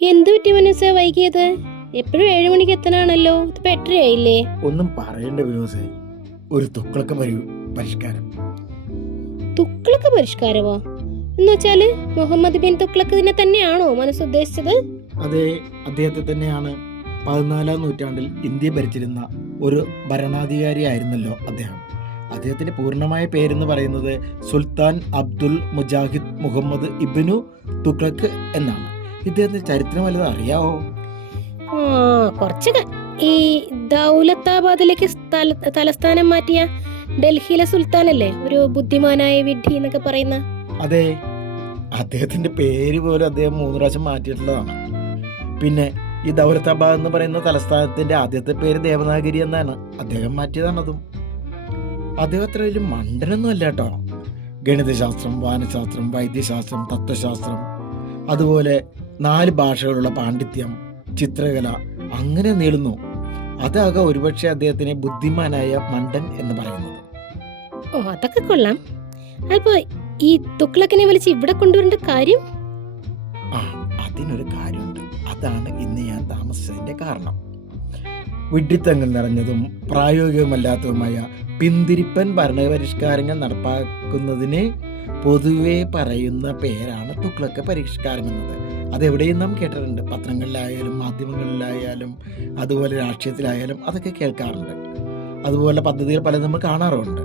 എന്ത് പറ്റി മനസ്സേ വൈകിയത്? എപ്പോഴും 7 മണിക്ക് എത്തനാണല്ലോ, ഇതിപ്പോ 8:30 ആയില്ലേ? ഒന്നും പറയണ്ട വിനോസേ, ഒരു തുക്കളൊക്കെ പരിഷ്കാരം. തുക്ലക്ക് പരിഷ്കാരമോ എന്ന് വെച്ചാല് മുഹമ്മദ് ബിൻ തുക്ലക്കിനെ തന്നെയാണോ മനസ്സുദ്ദേശിച്ചത്? അതെ, അദ്ദേഹത്തെ തന്നെയാണ്. 14-ാം നൂറ്റാണ്ടിൽ ഇന്ത്യ ഭരിച്ചിരുന്ന ഒരു ഭരണാധികാരിയായിരുന്നല്ലോ അദ്ദേഹം. അദ്ദേഹത്തിന്റെ പൂർണ്ണമായ പേരെന്ന് പറയുന്നത് സുൽത്താൻ അബ്ദുൽ മുജാഹിദ് മുഹമ്മദ് ഇബ്നു തുഗ്ലക്ക് എന്നാണ്. ഇദ്ദേഹത്തിന്റെ ചരിത്രം വല്ലതും അറിയാവോ? കുറച്ചൊക്കെ. ഈ ദൗലത്താബാദിലേക്ക് തലസ്ഥാനം മാറ്റിയ ഡൽഹിയിലെ സുൽത്താനല്ലേ ഒരു ബുദ്ധിമാനായ വിഡ്ഢി എന്നൊക്കെ പറയുന്ന? അതെ, അദ്ദേഹത്തിന്റെ പേര് പോലും അദ്ദേഹം 3 പ്രാവശ്യം മാറ്റിയിട്ടുള്ളതാണ്. പിന്നെ ഈ ദൗലത്താബാദ് എന്ന് പറയുന്ന തലസ്ഥാനത്തിന്റെ ആദ്യത്തെ പേര് ദേവനാഗിരി എന്നാണ്. അദ്ദേഹം മാറ്റിയതാണതും. അദ്ദേഹം അത്ര വലിയ മണ്ടനൊന്നും അല്ല കേട്ടോ. ഗണിതശാസ്ത്രം, വാനശാസ്ത്രം, വൈദ്യശാസ്ത്രം, തത്വശാസ്ത്രം, അതുപോലെ 4 ഭാഷകളുള്ള പാണ്ഡിത്യം, ചിത്രകല, അങ്ങനെ നീളുന്നു. അതാകെ ഒരുപക്ഷെ അദ്ദേഹത്തിനെ ബുദ്ധിമാനായ മണ്ടൻ എന്ന് പറയുന്നത്. ഓ, അതൊക്കെ കൊള്ളാം. അപ്പൊ ഈ തുഗ്ലക്കിനെ വിളിച്ച് ഇവിടെ കൊണ്ടുവരേണ്ട കാര്യം? അതിനൊരു കാര്യമുണ്ട്. അതാണ് ഇന്ന് ഞാൻ താമസിച്ചതിന്റെ കാരണം. വിഡ്ഢിത്തങ്ങൾ നിറഞ്ഞതും പ്രായോഗികമല്ലാത്തതുമായ പിന്തിരിപ്പൻ ഭരണപരിഷ്കാരങ്ങൾ നടപ്പാക്കുന്നതിന് പൊതുവെ പറയുന്ന പേരാണ് തുഗ്ലക്ക് പരിഷ്കാരം എന്നത്. അതെവിടെയും നാം കേട്ടിട്ടുണ്ട്. പത്രങ്ങളിലായാലും മാധ്യമങ്ങളിലായാലും അതുപോലെ രാഷ്ട്രീയത്തിലായാലും അതൊക്കെ കേൾക്കാറുണ്ട്. അതുപോലെ പദ്ധതികൾ പലതും നമ്മൾ കാണാറുമുണ്ട്.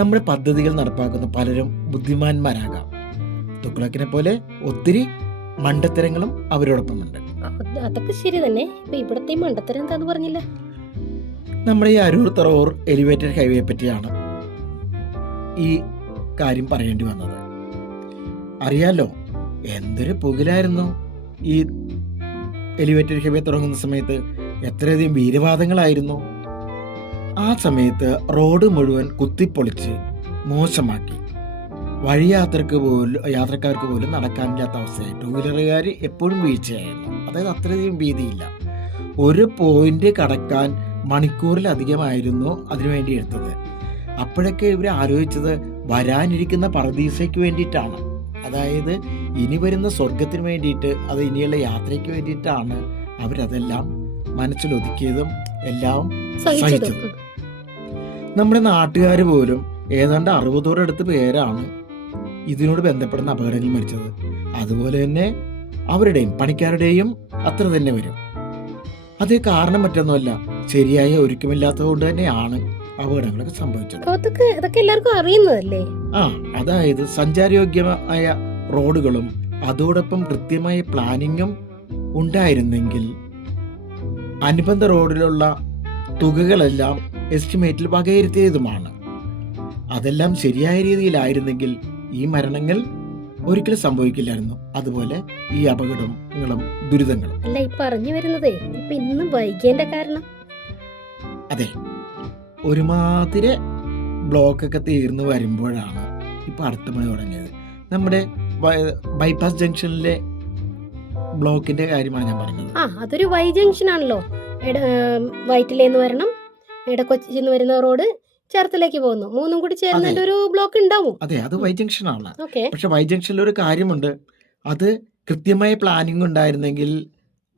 നമ്മുടെ പദ്ധതികൾ നടപ്പാക്കുന്ന പലരും ബുദ്ധിമാന്മാരാകാം. തുഗ്ലക്കിനെ പോലെ ഒത്തിരി മണ്ടത്തരങ്ങളും അവരോടൊപ്പമുണ്ട്. അതൊക്കെ ശരി തന്നെ. ഇപ്പൊ ഇവിടത്തെ മണ്ടത്തരം എന്താന്ന് പറഞ്ഞില്ല. നമ്മുടെ ഈ അരൂർ തറവൂർ എലിവേറ്റഡ് ഹൈവേ പറ്റിയാണ് ഈ കാര്യം പറയേണ്ടി വന്നത്. അറിയാലോ, എന്തൊരു പുകലായിരുന്നു ഈ എലിവേറ്റഡ് ഹൈവേ തുടങ്ങുന്ന സമയത്ത്. എത്രയധികം വീരവാദങ്ങളായിരുന്നു. ആ സമയത്ത് റോഡ് മുഴുവൻ കുത്തിപ്പൊളിച്ച് മോശമാക്കി. യാത്രക്കാർക്ക് പോലും നടക്കാനില്ലാത്ത അവസ്ഥയായി. 2 വീലറുകാർ എപ്പോഴും വീഴ്ചയായിരുന്നു. അതായത് അത്രയധികം വീതിയില്ല. ഒരു പോയിന്റ് കടക്കാൻ മണിക്കൂറിലധികമായിരുന്നു അതിനുവേണ്ടി എടുത്തത്. അപ്പോഴൊക്കെ ഇവർ ആലോചിച്ചത് വരാനിരിക്കുന്ന പറുദീസയ്ക്ക് വേണ്ടിയിട്ടാണ്. അതായത് ഇനി വരുന്ന സ്വർഗത്തിന് വേണ്ടിയിട്ട്, അത് ഇനിയുള്ള യാത്രയ്ക്ക് വേണ്ടിയിട്ടാണ് അവരതെല്ലാം മനസ്സിലൊതുക്കിയതും എല്ലാം സഹിച്ചതും. നമ്മുടെ നാട്ടുകാർ പോലും ഏതാണ്ട് 60 പേരാണ് ഇതിനോട് ബന്ധപ്പെടുന്ന അപകടങ്ങളിൽ മരിച്ചത്. അതുപോലെ തന്നെ അവരുടെയും പണിക്കാരുടെയും അത്ര തന്നെ വരും. അത് കാരണം മറ്റൊന്നുമല്ല, ശരിയായ ഒരുക്കമില്ലാത്തത് കൊണ്ട് തന്നെയാണ് അപകടങ്ങളൊക്കെ സംഭവിച്ചത്. അതൊക്കെ എല്ലാവർക്കും അറിയുന്നതല്ലേ. അതായത് സഞ്ചാരയോഗ്യമായ റോഡുകളും അതോടൊപ്പം കൃത്യമായ പ്ലാനിങ്ങും ഉണ്ടായിരുന്നെങ്കിൽ അനുബന്ധ റോഡിലുള്ള തുകകളെല്ലാം എസ്റ്റിമേറ്റിൽ വകയിരുത്തിയതുമാണ്. അതെല്ലാം ശരിയായ രീതിയിലായിരുന്നെങ്കിൽ ഈ മരണങ്ങൾ ഒരിക്കലും സംഭവിക്കില്ലായിരുന്നു. അതുപോലെ ഈ അപകടങ്ങളും ദുരിതങ്ങളും. അല്ല, ഈ പറഞ്ഞു വരുന്നതേ ഇപ്പൊ ഇന്നും വൈകേണ്ട കാരണം? അതെ, ഒരുമാതിരി ബ്ലോക്കൊക്കെ തീർന്നു വരുമ്പോഴാണ് ഇപ്പൊ അടുത്ത മണി തുടങ്ങിയത്. നമ്മുടെ ബൈപ്പാസ് ജംഗ്ഷനിലെ ബ്ലോക്കിന്റെ കാര്യമാണ് ഞാൻ പറഞ്ഞത്. അതൊരു വൈ ജംഗ്ഷൻ ആണല്ലോ. വൈറ്റിലേന്ന് വരണം, കൊച്ചിന്ന് വരുന്ന റോഡ് ചേർത്തലേക്ക് പോകുന്നു. 3 കൂടി ചേർന്നിട്ട് ഒരു ബ്ലോക്ക് ഉണ്ടാവും. അതെ, അത് വൈ ജംഗ്ഷൻ ആണ്. പക്ഷെ വൈ ജംഗ്ഷനിൽ ഒരു കാര്യമുണ്ട്. അത് കൃത്യമായ പ്ലാനിങ് ഉണ്ടായിരുന്നെങ്കിൽ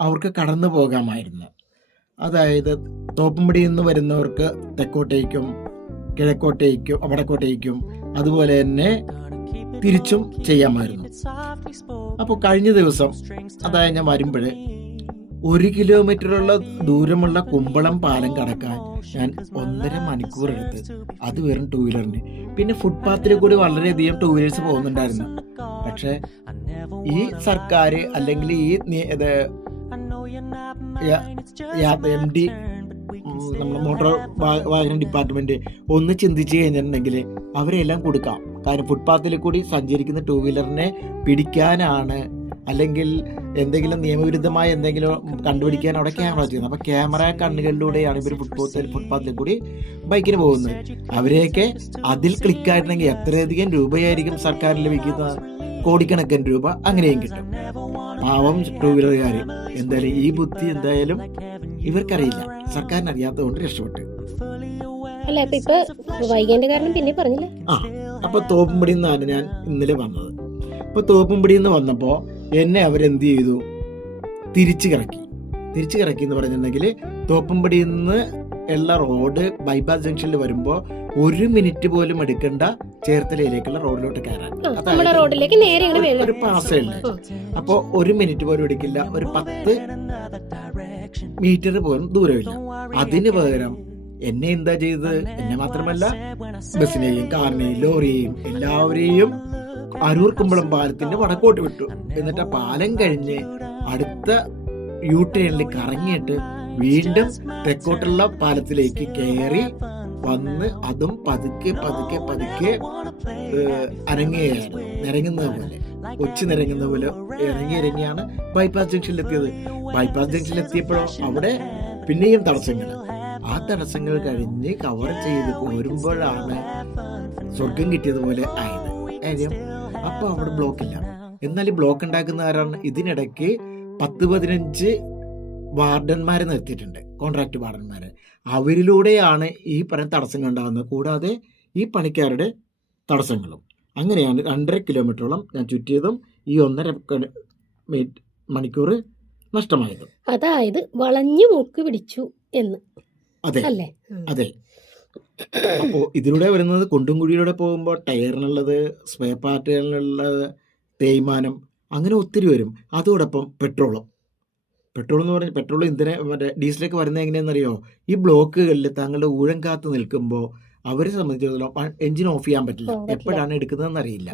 അവർക്ക് കടന്നു പോകാമായിരുന്നു. അതായത് തോപ്പുംപടിയിൽ നിന്ന് വരുന്നവർക്ക് തെക്കോട്ടേക്കും കിഴക്കോട്ടേക്കും വടക്കോട്ടേക്കും അതുപോലെ തന്നെ തിരിച്ചും ചെയ്യാമായിരുന്നു. അപ്പോൾ കഴിഞ്ഞ ദിവസം, അതായത് ഞാൻ വരുമ്പോൾ 1 കിലോമീറ്ററുള്ള ദൂരമുള്ള കുമ്പളം പാലം കടക്കാൻ ഞാൻ 1.5 മണിക്കൂർ എടുത്ത്. അത് വെറും 2 വീലറിന്. പിന്നെ ഫുട്പാത്തിൽ കൂടി വളരെയധികം 2 വീലേഴ്സ് പോകുന്നുണ്ടായിരുന്നു. പക്ഷെ ഈ സർക്കാർ അല്ലെങ്കിൽ ഈ MD, നമ്മുടെ മോട്ടോർ വാഹന ഡിപ്പാർട്ട്മെന്റ് ഒന്ന് ചിന്തിച്ചു കഴിഞ്ഞിട്ടുണ്ടെങ്കിൽ അവരെല്ലാം കൊടുക്കാം. കാരണം ഫുട്പാത്തിൽ കൂടി സഞ്ചരിക്കുന്ന 2 വീലറിനെ പിടിക്കാനാണ്, അല്ലെങ്കിൽ എന്തെങ്കിലും നിയമവിരുദ്ധമായ എന്തെങ്കിലും കണ്ടുപിടിക്കാൻ അവിടെ ക്യാമറ ചെയ്യുന്നത്. അപ്പോൾ ക്യാമറ കണ്ണുകളിലൂടെയാണ് ഇവർ ഫുട്പാത്തിൽ കൂടി ബൈക്കിന് പോകുന്നത്. അവരെയൊക്കെ അതിൽ ക്ലിക്കായിട്ടുണ്ടെങ്കിൽ എത്രയധികം രൂപയായിരിക്കും സർക്കാരിന് ലഭിക്കുന്നത്? കോടിക്കണക്കിന് രൂപ അങ്ങനെയും കിട്ടും. പാവം 2 വീലറുകാർ. എന്തായാലും ഈ ബുദ്ധി എന്തായാലും ഇവർക്കറിയില്ല, സർക്കാരിന് അറിയാത്തതുകൊണ്ട് രക്ഷപ്പെട്ടു. അല്ല, ഇപ്പൊ വൈകേണ്ട കാരണം പിന്നെ പറഞ്ഞില്ല. അപ്പൊ തോപ്പുംപടിയിൽ നിന്നാണ് ഞാൻ ഇന്നലെ വന്നത്. അപ്പോൾ തോപ്പുംപടിയിൽ നിന്ന് വന്നപ്പോൾ എന്നെ അവരെന്ത് ചെയ്തു? തിരിച്ചു കറക്കി എന്ന് പറഞ്ഞിട്ടുണ്ടെങ്കിൽ തോപ്പുംപടിയിൽ നിന്ന് ഉള്ള റോഡ് ബൈപ്പാസ് ജംഗ്ഷനിൽ വരുമ്പോൾ 1 മിനിറ്റ് പോലും എടുക്കേണ്ട ചേർത്തലയിലേക്കുള്ള റോഡിലോട്ട് കയറാൻ. നമ്മുടെ റോഡിലേക്ക് നേരെ ഇങ്ങനെ വരും. ഒരു പാസേ ഉണ്ട്. അപ്പോൾ 1 മിനിറ്റ് പോലും എടുക്കില്ല, ഒരു 10 മീറ്റർ പോലും ദൂരമില്ല. അതിന് പകരം എന്നെ എന്താ ചെയ്തത്? എന്നെ മാത്രമല്ല, ബസ്സിനെയും കാറിനെയും ലോറിയെയും എല്ലാവരെയും അരൂർ കുമ്പളം പാലത്തിന്റെ വടക്കോട്ട് വിട്ടു. എന്നിട്ട് ആ പാലം കഴിഞ്ഞ് അടുത്ത യു ടേണിൽ കറങ്ങിയിട്ട് വീണ്ടും തെക്കോട്ടുള്ള പാലത്തിലേക്ക് കയറി വന്ന് അതും പതുക്കെ അനങ്ങുകയായിരുന്നു. നിരങ്ങുന്ന പോലെ ഇറങ്ങിയാണ് ബൈപ്പാസ് ജംഗ്ഷനിലെത്തിയത്. ബൈപ്പാസ് ജംഗ്ഷനിലെത്തിയപ്പോഴോ അവിടെ പിന്നെയും തടസ്സങ്ങൾ. ആ തടസ്സങ്ങൾ കഴിഞ്ഞ് കവർ ചെയ്ത് പോരുമ്പോഴാണ് സ്വർഗം കിട്ടിയതുപോലെ ആയത്. കാര്യം അപ്പൊ അവിടെ ബ്ലോക്കില്ല. എന്നാൽ ഈ ബ്ലോക്ക് ഉണ്ടാക്കുന്ന ആരാണ്? ഇതിനിടയ്ക്ക് 10-15 വാർഡന്മാരെ നിർത്തിയിട്ടുണ്ട്, കോൺട്രാക്ട് വാർഡന്മാരെ. അവരിലൂടെയാണ് ഈ പറയുന്ന തടസ്സങ്ങൾ ഉണ്ടാകുന്നത്, കൂടാതെ ഈ പണിക്കാരുടെ തടസ്സങ്ങളും. അങ്ങനെയാണ് 2.5 കിലോമീറ്ററോളം ഞാൻ ചുറ്റിയതും ഈ 1.5 മണിക്കൂർ നഷ്ടമായതും. അതായത് വളഞ്ഞു മൂക്ക് പിടിച്ചു എന്ന്. അതെ അതെ. അപ്പോൾ ഇതിലൂടെ വരുന്നത് കുണ്ടുംകുഴിയിലൂടെ പോകുമ്പോൾ ടയറിനുള്ളത്, സ്പെയർ പാർട്ടുകളിലുള്ളത് തേയ്മാനം, അങ്ങനെ ഒത്തിരി വരും. അതോടൊപ്പം പെട്രോൾ എന്ന് പറഞ്ഞാൽ പെട്രോൾ മറ്റേ ഡീസലൊക്കെ വരുന്നത് എങ്ങനെയാണെന്നറിയോ? ഈ ബ്ലോക്കുകളിൽ താങ്കളുടെ ഊഴം കാത്ത് നിൽക്കുമ്പോൾ അവരെ സംബന്ധിച്ചിടത്തോളം എഞ്ചിൻ ഓഫ് ചെയ്യാൻ പറ്റില്ല, എപ്പോഴാണ് എടുക്കുന്നതെന്ന് അറിയില്ല.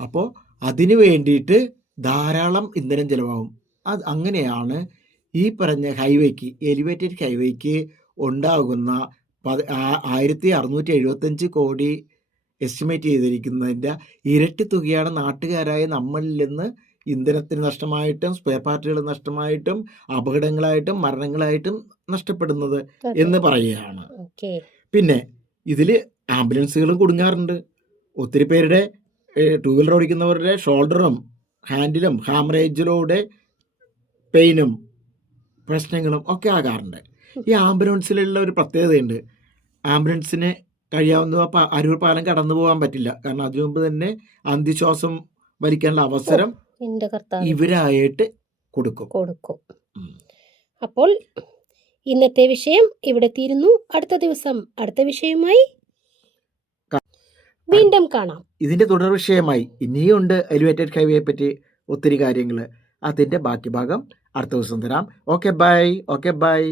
അപ്പോൾ അതിന് വേണ്ടിയിട്ട് ധാരാളം ഇന്ധനം ചിലവാകും. അങ്ങനെയാണ് ഈ പറഞ്ഞ ഹൈവേക്ക്, എലിവേറ്റഡ് ഹൈവേക്ക് ഉണ്ടാകുന്ന 1675 കോടി എസ്റ്റിമേറ്റ് ചെയ്തിരിക്കുന്നതിൻ്റെ ഇരട്ടി തുകയാണ് നാട്ടുകാരായ നമ്മളിൽ നിന്ന് ഇന്ധനത്തിന് നഷ്ടമായിട്ടും സ്പെയർ പാർട്ടുകൾ നഷ്ടമായിട്ടും അപകടങ്ങളായിട്ടും മരണങ്ങളായിട്ടും നഷ്ടപ്പെടുന്നത് എന്ന് പറയുകയാണ്. പിന്നെ ഇതിൽ ആംബുലൻസുകളും കുടുങ്ങാറുണ്ട്. ഒത്തിരി പേരുടെ 2 വീലർ ഓടിക്കുന്നവരുടെ ഷോൾഡറും ഹാൻഡിലും ഹാമറേജിലൂടെ പെയിനും പ്രശ്നങ്ങളും ഒക്കെ ആകാറുണ്ട്. ഈ ആംബുലൻസിലുള്ള ഒരു പ്രത്യേകതയുണ്ട്. ആംബുലൻസിന് കഴിയാവുന്ന അരൂർ പാലം കടന്നു പോകാൻ പറ്റില്ല. കാരണം അതിനു മുമ്പ് തന്നെ അന്ത്യശ്വാസം വലിക്കാനുള്ള അവസരം ഇവരായിട്ട് കൊടുക്കും. അപ്പോൾ ഇന്നത്തെ വിഷയം ഇവിടെ തീരുന്നു. അടുത്ത ദിവസം അടുത്ത വിഷയമായി വീണ്ടും കാണാം. ഇതിന്റെ തുടർ വിഷയമായി ഇനിയുണ്ട് എലിവേറ്റഡ് ഹൈവേയെ പറ്റി ഒത്തിരി കാര്യങ്ങൾ. അതിന്റെ ബാക്കി ഭാഗം അടുത്ത ദിവസം തരാം. Okay bye.